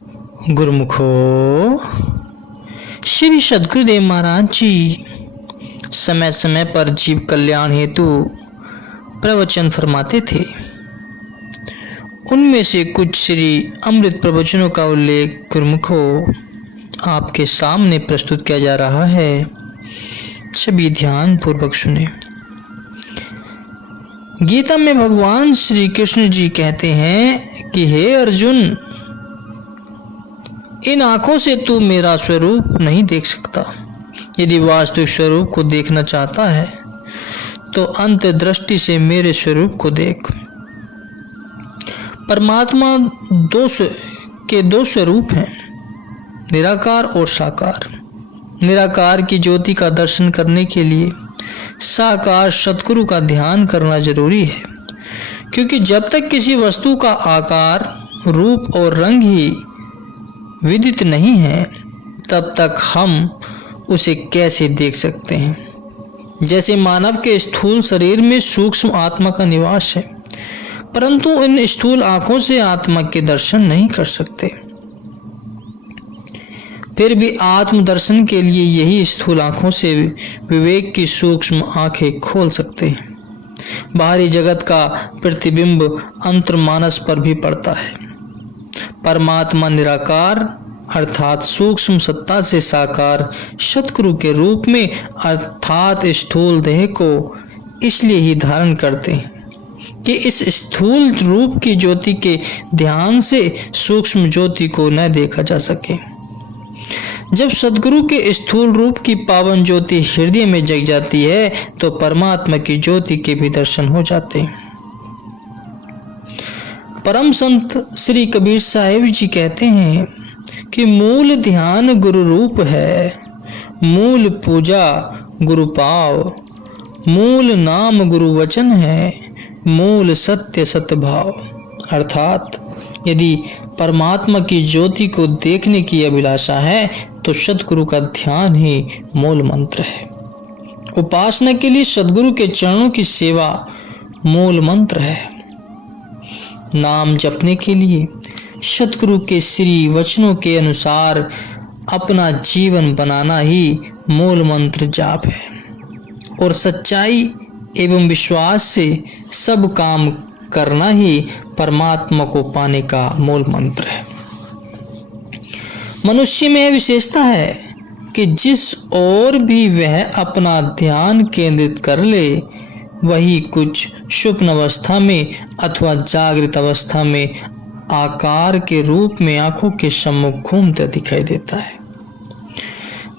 गुरुमुखो, श्री सद्गुरुदेव महाराज जी समय समय पर जीव कल्याण हेतु प्रवचन फरमाते थे। उनमें से कुछ श्री अमृत प्रवचनों का उल्लेख गुरुमुखो आपके सामने प्रस्तुत किया जा रहा है। सभी ध्यान पूर्वक सुने। गीता में भगवान श्री कृष्ण जी कहते हैं कि हे अर्जुन, इन आंखों से तू मेरा स्वरूप नहीं देख सकता। यदि वास्तविक स्वरूप को देखना चाहता है तो अंत दृष्टि से मेरे स्वरूप को देख। परमात्मा दो स्वरूप हैं, निराकार और साकार। निराकार की ज्योति का दर्शन करने के लिए साकार सद्गुरु का ध्यान करना जरूरी है, क्योंकि जब तक किसी वस्तु का आकार, रूप और रंग ही विदित नहीं है तब तक हम उसे कैसे देख सकते हैं। जैसे मानव के स्थूल शरीर में सूक्ष्म आत्मा का निवास है, परंतु इन स्थूल आंखों से आत्मा के दर्शन नहीं कर सकते। फिर भी आत्म दर्शन के लिए यही स्थूल आंखों से विवेक की सूक्ष्म आंखें खोल सकते हैं। बाहरी जगत का प्रतिबिंब अंतर्मानस पर भी पड़ता है। परमात्मा निराकार अर्थात सूक्ष्म सत्ता से साकार सद्गुरु के रूप में अर्थात स्थूल देह को इसलिए ही धारण करते हैं कि इस स्थूल रूप की ज्योति के ध्यान से सूक्ष्म ज्योति को न देखा जा सके। जब सद्गुरु के स्थूल रूप की पावन ज्योति हृदय में जग जाती है तो परमात्मा की ज्योति के भी दर्शन हो जाते हैं। परम संत श्री कबीर साहिब जी कहते हैं कि मूल ध्यान गुरु रूप है, मूल पूजा गुरु पाव, मूल नाम गुरु वचन है, मूल सत्य सतभाव। अर्थात यदि परमात्मा की ज्योति को देखने की अभिलाषा है तो सद्गुरु का ध्यान ही मूल मंत्र है। उपासना के लिए सद्गुरु के चरणों की सेवा मूल मंत्र है। नाम जपने के लिए सद्गुरु के श्री वचनों के अनुसार अपना जीवन बनाना ही मूल मंत्र जाप है और सच्चाई एवं विश्वास से सब काम करना ही परमात्मा को पाने का मूल मंत्र है। मनुष्य में विशेषता है कि जिस ओर भी वह अपना ध्यान केंद्रित कर ले वही कुछ स्वप्न अवस्था में अथवा जागृत अवस्था में आकार के रूप में आंखों के सम्मुख घूमता दिखाई देता है।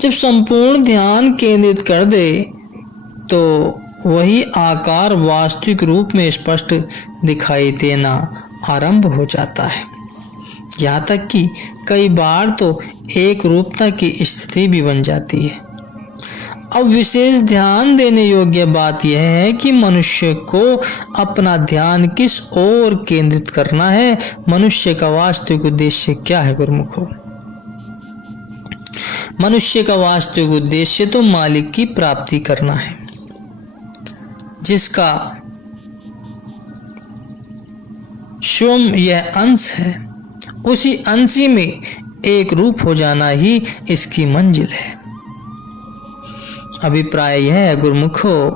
जब संपूर्ण ध्यान केंद्रित कर दे तो वही आकार वास्तविक रूप में स्पष्ट दिखाई देना आरंभ हो जाता है। यहाँ तक कि कई बार तो एक रूपता की स्थिति भी बन जाती है। अब विशेष ध्यान देने योग्य बात यह है कि मनुष्य को अपना ध्यान किस ओर केंद्रित करना है। मनुष्य का वास्तविक उद्देश्य क्या है गुरुमुखो? मनुष्य का वास्तविक उद्देश्य तो मालिक की प्राप्ति करना है, जिसका स्वयं यह अंश है। उसी अंशी में एक रूप हो जाना ही इसकी मंजिल है। अभिप्राय यह है गुरुमुखो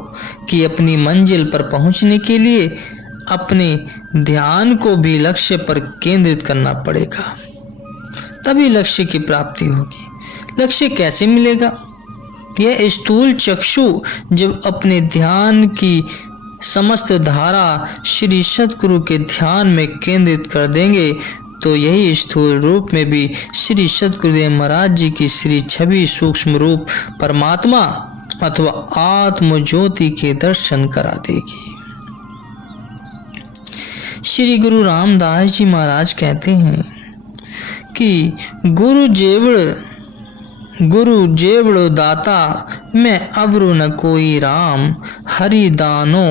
कि अपनी मंजिल पर पहुंचने के लिए अपने ध्यान को भी लक्ष्य पर केंद्रित करना पड़ेगा, तभी लक्ष्य की प्राप्ति होगी। लक्ष्य कैसे मिलेगा? यह स्थूल चक्षु जब अपने ध्यान की समस्त धारा श्री सद्गुरु के ध्यान में केंद्रित कर देंगे तो यही स्थूल रूप में भी श्री सद्गुरुदेव महाराज जी की श्री छवि सूक्ष्म रूप परमात्मा अथवा आत्म ज्योति के दर्शन करा देगी। श्री गुरु रामदास जी महाराज कहते हैं कि गुरु जेवड़ दाता मैं अवरु न कोई राम, हरि दानो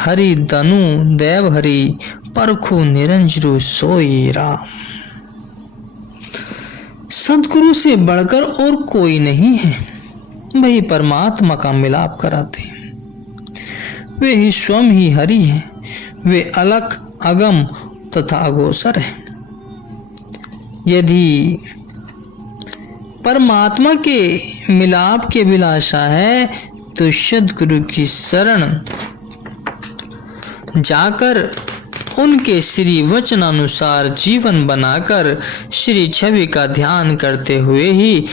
हरि दनु देव हरि परखु निरंजरु सोई राम। सद्गुरु से बढ़कर और कोई नहीं है, वही परमात्मा का मिलाप कराते हैं। वे ही स्वयं ही हरि हैं, वे अलख अगम तथा अगोचर हैं। यदि परमात्मा के मिलाप की अभिलाषा है तो सद्गुरु की शरण जाकर उनके श्री वचन अनुसार जीवन बनाकर श्री छवि का ध्यान करते हुए ही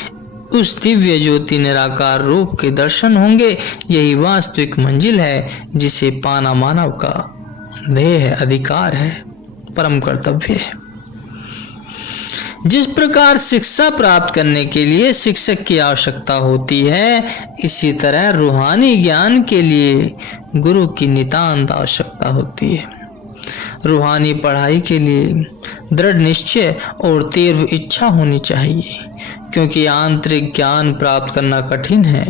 उस दिव्य ज्योति निराकार रूप के दर्शन होंगे। यही वास्तविक मंजिल है जिसे पाना मानव का ध्येय है, अधिकार है, परम कर्तव्य है। जिस प्रकार शिक्षा प्राप्त करने के लिए शिक्षक की आवश्यकता होती है, इसी तरह रूहानी ज्ञान के लिए गुरु की नितांत आवश्यकता होती है। रूहानी पढ़ाई के लिए दृढ़ निश्चय और तीव्र इच्छा होनी चाहिए, क्योंकि आंतरिक ज्ञान प्राप्त करना कठिन है।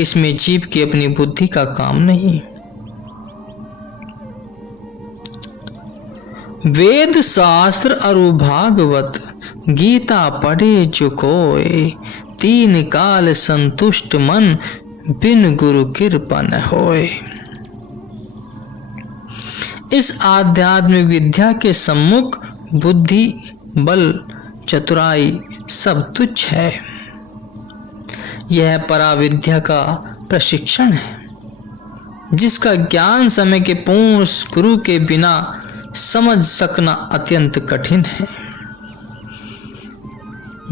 इसमें जीव की अपनी बुद्धि का काम नहीं। वेद शास्त्र अरु भागवत गीता पढ़े जो कोय, तीन काल संतुष्ट मन बिन गुरु कृपा न होय। इस आध्यात्मिक विद्या के सम्मुख बुद्धि, बल, चतुराई सब तुच्छ है। यह पराविद्या का प्रशिक्षण है, जिसका ज्ञान समय के पूर्ण गुरु के बिना समझ सकना अत्यंत कठिन है।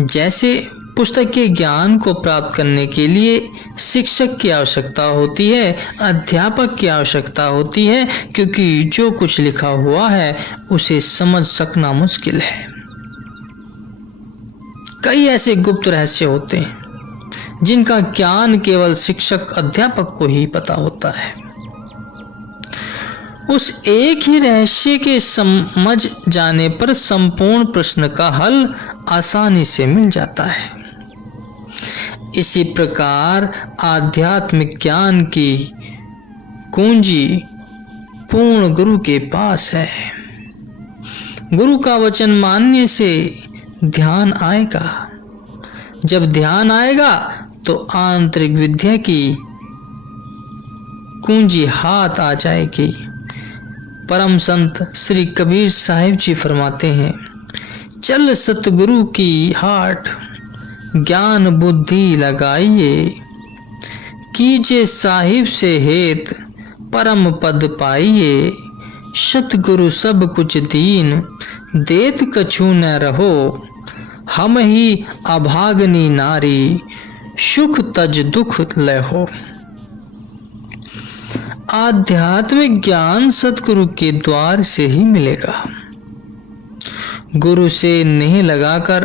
जैसे पुस्तक के ज्ञान को प्राप्त करने के लिए शिक्षक की आवश्यकता होती है, अध्यापक की आवश्यकता होती है, क्योंकि जो कुछ लिखा हुआ है उसे समझ सकना मुश्किल है। कई ऐसे गुप्त रहस्य होते हैं जिनका ज्ञान केवल शिक्षक अध्यापक को ही पता होता है। उस एक ही रहस्य के समझ जाने पर संपूर्ण प्रश्न का हल आसानी से मिल जाता है। इसी प्रकार आध्यात्मिक ज्ञान की कुंजी पूर्ण गुरु के पास है। गुरु का वचन मानने से ध्यान आएगा। जब ध्यान आएगा तो आंतरिक विद्या की कुंजी हाथ आ जाएगी। परम संत श्री कबीर साहिब जी फरमाते हैं, चल सतगुरु की हाट ज्ञान बुद्धि लगाइए, कीजे साहिब से हेत परम पद पाइए। सतगुरु सब कुछ दीन देत कछु न रहो, हम ही अभागनी नारी सुख तज दुख लहो। आध्यात्मिक ज्ञान सतगुरु के द्वार से ही मिलेगा। गुरु से नेह लगाकर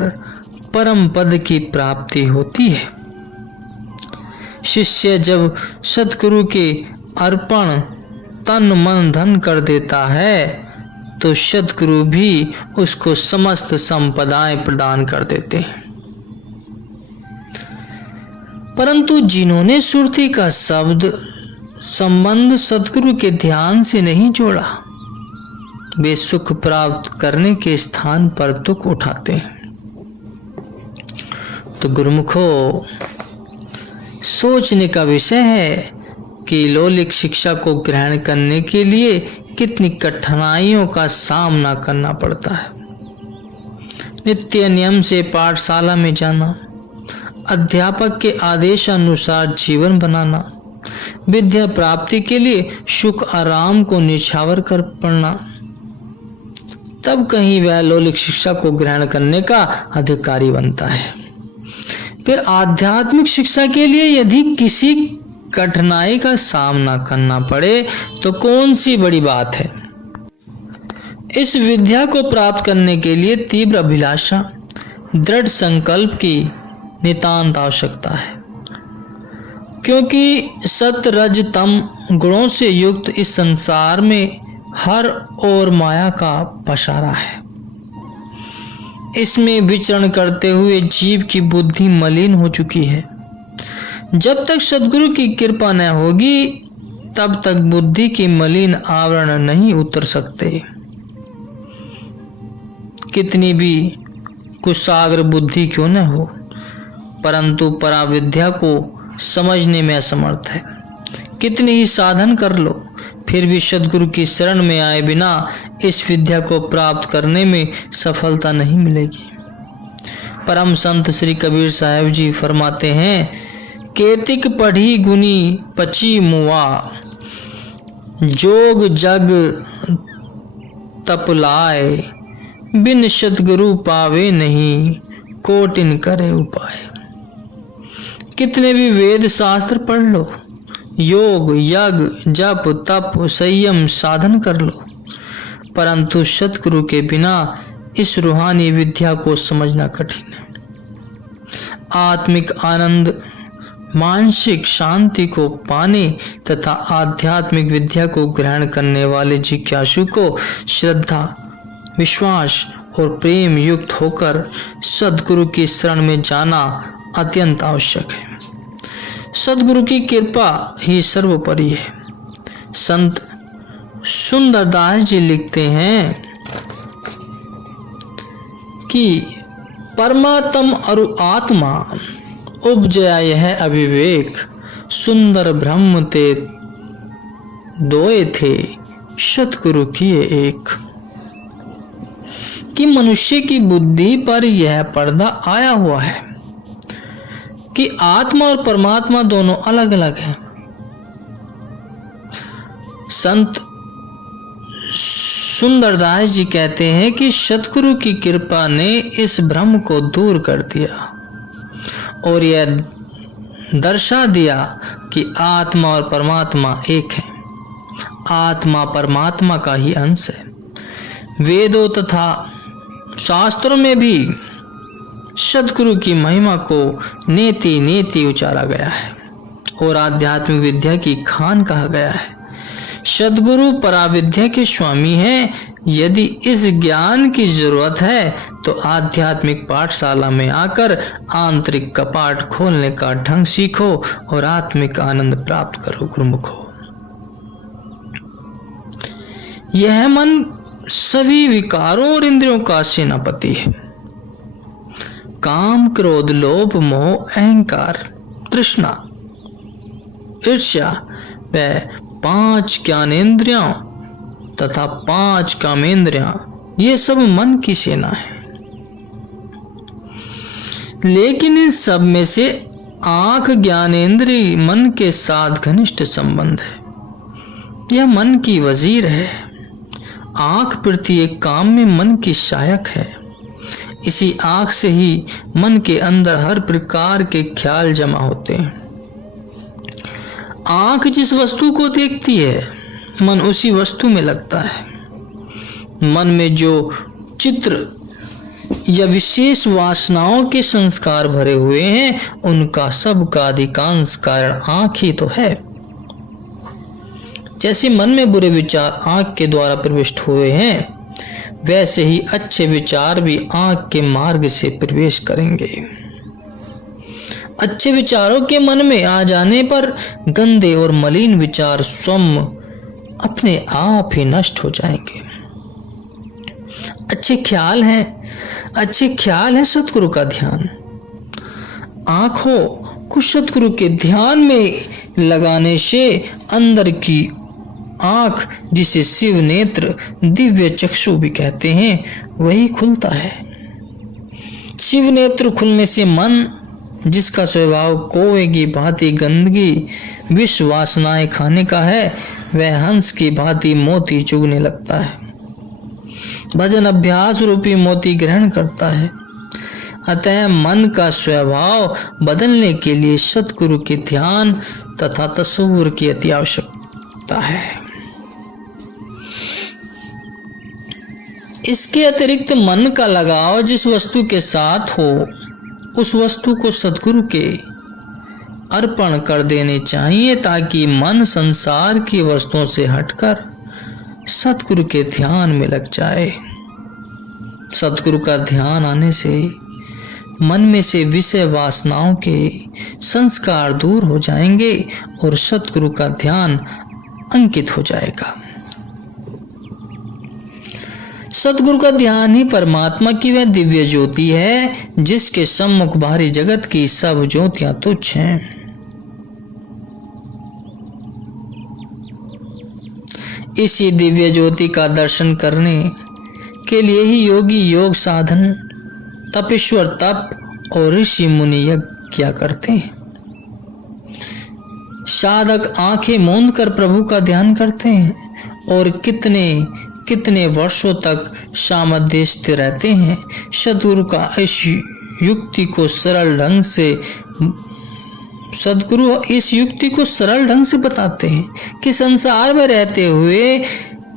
परम पद की प्राप्ति होती है। शिष्य जब सतगुरु के अर्पण तन मन धन कर देता है तो सतगुरु भी उसको समस्त संपदाएं प्रदान कर देते हैं। परंतु जिन्होंने सुरती का शब्द संबंध सतगुरु के ध्यान से नहीं जोड़ा, वे सुख प्राप्त करने के स्थान पर दुख उठाते हैं। तो गुरुमुखो, सोचने का विषय है कि लौकिक शिक्षा को ग्रहण करने के लिए कितनी कठिनाइयों का सामना करना पड़ता है। नित्य नियम से पाठशाला में जाना, अध्यापक के आदेश अनुसार जीवन बनाना, विद्या प्राप्ति के लिए सुख आराम को निछावर कर पढ़ना, तब कहीं वह लौकिक शिक्षा को ग्रहण करने का अधिकारी बनता है। फिर आध्यात्मिक शिक्षा के लिए यदि किसी कठिनाई का सामना करना पड़े तो कौन सी बड़ी बात है। इस विद्या को प्राप्त करने के लिए तीव्र अभिलाषा, दृढ़ संकल्प की नितांत आवश्यकता है, क्योंकि सत रज तम गुणों से युक्त इस संसार में हर ओर माया का पसारा है। इसमें विचरण करते हुए जीव की बुद्धि मलिन हो चुकी है। जब तक सद्गुरु की कृपा न होगी तब तक बुद्धि की मलिन आवरण नहीं उतर सकते। कितनी भी कुशाग्र बुद्धि क्यों न हो, परंतु पराविद्या को समझने में असमर्थ है। कितनी ही साधन कर लो, फिर भी सद्गुरु की शरण में आए बिना इस विद्या को प्राप्त करने में सफलता नहीं मिलेगी। परम संत श्री कबीर साहब जी फरमाते हैं, केतिक पढ़ी गुनी पची मुआ, जोग जग तप लाए, बिन सतगुरु पावे नहीं, कोटिन करे उपाय। कितने भी वेद शास्त्र पढ़ लो, योग यज्ञ जप तप संयम साधन कर लो, परंतु सतगुरु के बिना इस रूहानी विद्या को समझना कठिन है। आत्मिक आनंद, मानसिक शांति को पाने तथा आध्यात्मिक विद्या को ग्रहण करने वाले जिज्ञासु को श्रद्धा, विश्वास और प्रेम युक्त होकर सद्गुरु की शरण में जाना अत्यंत आवश्यक है। सद्गुरु की कृपा ही सर्वोपरि है। संत सुंदरदास जी लिखते हैं कि परमात्म और आत्मा उपजया यह अविवेक, सुंदर ब्रह्म ते दोए थे, सतगुरु किए एक। कि मनुष्य की बुद्धि पर यह पर्दा आया हुआ है कि आत्मा और परमात्मा दोनों अलग अलग हैं। संत सुंदरदास जी कहते हैं कि सतगुरु की कृपा ने इस भ्रम को दूर कर दिया और यह दर्शा दिया कि आत्मा और परमात्मा एक है। आत्मा परमात्मा का ही अंश है। वेदों तथा शास्त्रों में भी सद्गुरु की महिमा को नेति नेति उचारा गया है और आध्यात्मिक विद्या की खान कहा गया है। सद्गुरु पराविद्या के स्वामी हैं। यदि इस ज्ञान की जरूरत है तो आध्यात्मिक पाठशाला में आकर आंतरिक कपाट खोलने का ढंग सीखो और आत्मिक आनंद प्राप्त करो गुरुमुखो। यह मन सभी विकारों और इंद्रियों का सेनापति है। काम, क्रोध, लोभ, मोह, अहंकार, तृष्णा, ईर्ष्या व 5 ज्ञानेंद्रियां तथा 5 कामेंद्रियां, ये सब मन की सेना है। लेकिन इन सब में से आंख ज्ञानेंद्रिय मन के साथ घनिष्ठ संबंध है। यह मन की वजीर है। आंख प्रत्येक काम में मन की सहायक है। इसी आंख से ही मन के अंदर हर प्रकार के ख्याल जमा होते हैं। आंख जिस वस्तु को देखती है, मन उसी वस्तु में लगता है। मन में जो चित्र या विशेष वासनाओं के संस्कार भरे हुए हैं, उनका सबका अधिकांश कारण आंख ही तो है। जैसे मन में बुरे विचार आंख के द्वारा प्रविष्ट हुए हैं, वैसे ही अच्छे विचार भी आंख के मार्ग से प्रवेश करेंगे। अच्छे विचारों के मन में आ जाने पर गंदे और मलिन विचार स्वयं अपने आप ही नष्ट हो जाएंगे। अच्छे ख्याल है सतगुरु का ध्यान। आंखों को सतगुरु के ध्यान में लगाने से अंदर की आंख, जिसे शिव नेत्र, दिव्य चक्षु भी कहते हैं, वही खुलता है। शिव नेत्र खुलने से मन, जिसका स्वभाव कौवे की भांति गंदगी विष वासनाएं खाने का है, वह हंस की भांति मोती चुगने लगता है। भजन अभ्यास रूपी मोती ग्रहण करता है। अतः मन का स्वभाव बदलने के लिए सतगुरु के ध्यान तथा तसव्वुर की अति आवश्यकता है। इसके अतिरिक्त मन का लगाव जिस वस्तु के साथ हो, उस वस्तु को सद्गुरु के अर्पण कर देने चाहिए, ताकि मन संसार की वस्तुओं से हटकर सद्गुरु के ध्यान में लग जाए। सद्गुरु का ध्यान आने से मन में से विषय वासनाओं के संस्कार दूर हो जाएंगे और सद्गुरु का ध्यान अंकित हो जाएगा। सतगुरु का ध्यान ही परमात्मा की वह दिव्य ज्योति है, जिसके सम्मुख बाहरी जगत की सब ज्योतियां तुच्छ हैं। इसी दिव्य ज्योति का दर्शन करने के लिए ही योगी योग साधन तपेश्वर तप और ऋषि मुनि यज्ञ किया करते हैं। साधक आंखें मूंद कर प्रभु का ध्यान करते हैं और कितने कितने वर्षों तक सामध्य स्थिर रहते हैं। सद्गुरु का इस युक्ति को सरल ढंग से बताते हैं कि संसार में रहते हुए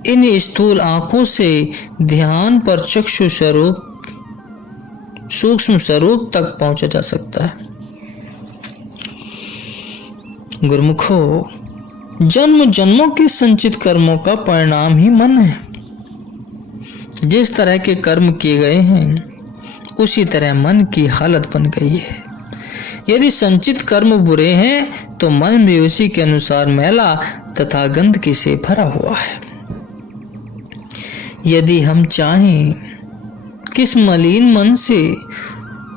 इन स्थूल आंखों से ध्यान पर चक्षु स्वरूप सूक्ष्म स्वरूप तक पहुंचा जा सकता है। गुरुमुखो, जन्म जन्मों के संचित कर्मों का परिणाम ही मन है। जिस तरह के कर्म किए गए हैं उसी तरह मन की हालत बन गई है। यदि संचित कर्म बुरे हैं तो मन भी उसी के अनुसार मैला तथा गंदगी से भरा हुआ है। यदि हम चाहें किस मलिन मन से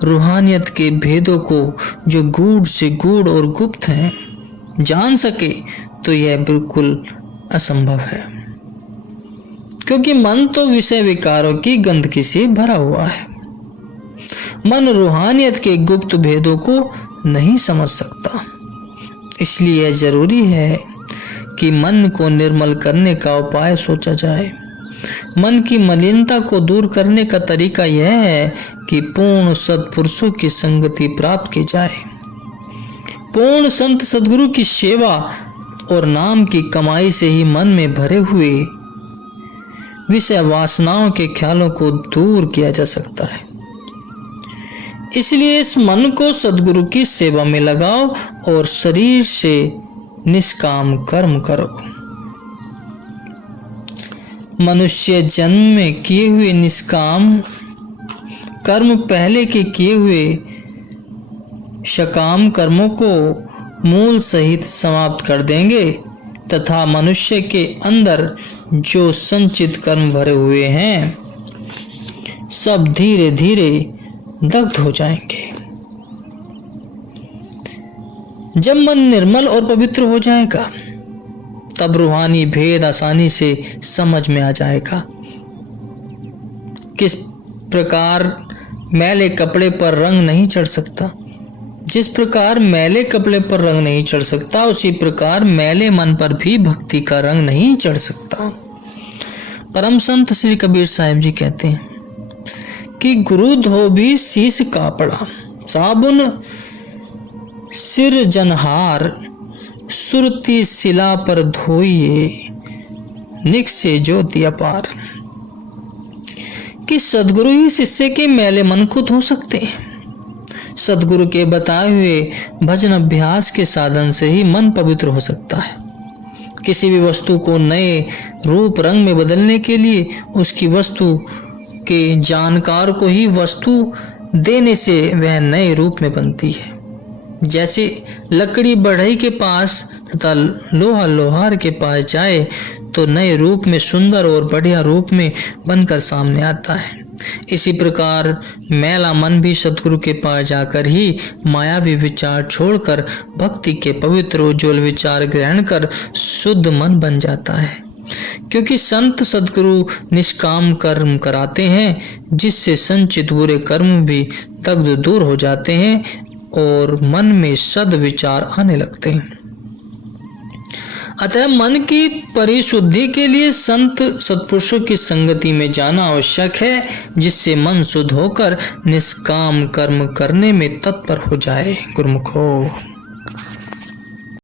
रूहानियत के भेदों को, जो गूढ़ से गूढ़ और गुप्त हैं, जान सके तो यह बिल्कुल असंभव है, क्योंकि मन तो विषय विकारों की गंदगी से भरा हुआ है। मन रूहानियत के गुप्त भेदों को नहीं समझ सकता। इसलिए जरूरी है कि मन को निर्मल करने का उपाय सोचा जाए। मन की मलिनता को दूर करने का तरीका यह है कि पूर्ण सत्पुरुषों की संगति प्राप्त की जाए। पूर्ण संत सद्गुरु की सेवा और नाम की कमाई से ही मन में भरे हुए विषय वासनाओं के ख्यालों को दूर किया जा सकता है। इसलिए इस मन को सद्गुरु की सेवा में लगाओ और शरीर से निष्काम कर्म करो। मनुष्य जन्म में किए हुए निष्काम कर्म पहले के किए हुए सकाम कर्मों को मूल सहित समाप्त कर देंगे तथा मनुष्य के अंदर जो संचित कर्म भरे हुए हैं सब धीरे धीरे दग्ध हो जाएंगे। जब मन निर्मल और पवित्र हो जाएगा तब रूहानी भेद आसानी से समझ में आ जाएगा। किस प्रकार मैले कपड़े पर रंग नहीं चढ़ सकता, जिस प्रकार मैले कपड़े पर रंग नहीं चढ़ सकता, उसी प्रकार मैले मन पर भी भक्ति का रंग नहीं चढ़ सकता। परम संत श्री कबीर साहिब जी कहते हैं कि गुरु धोबी शीश कापड़ा, साबुन सिर जनहार, सुरती शिला पर धोइए, निकसे ज्योति अपार। कि सद्गुरु ही शिष्य के मैले मन को धो सकते हैं। सद्गुरु के बताए हुए भजन अभ्यास के साधन से ही मन पवित्र हो सकता है। किसी भी वस्तु को नए रूप रंग में बदलने के लिए उसकी वस्तु के जानकार को ही वस्तु देने से वह नए रूप में बनती है। जैसे लकड़ी बढ़ई के पास तथा लोहा लोहार के पास जाए तो नए रूप में सुंदर और बढ़िया रूप में बनकर सामने आता है। इसी प्रकार मैला मन भी सद्गुरु के पास जाकर ही मायावी विचार छोड़कर भक्ति के पवित्र उज्ज्वल विचार ग्रहण कर शुद्ध मन बन जाता है। क्योंकि संत सद्गुरु निष्काम कर्म कराते हैं जिससे संचित बुरे कर्म भी दग्ध दूर हो जाते हैं और मन में सद विचार आने लगते हैं। अतः मन की परिशुद्धि के लिए संत सत्पुरुषों की संगति में जाना आवश्यक है, जिससे मन शुद्ध होकर निष्काम कर्म करने में तत्पर हो जाए। गुरुमुखो।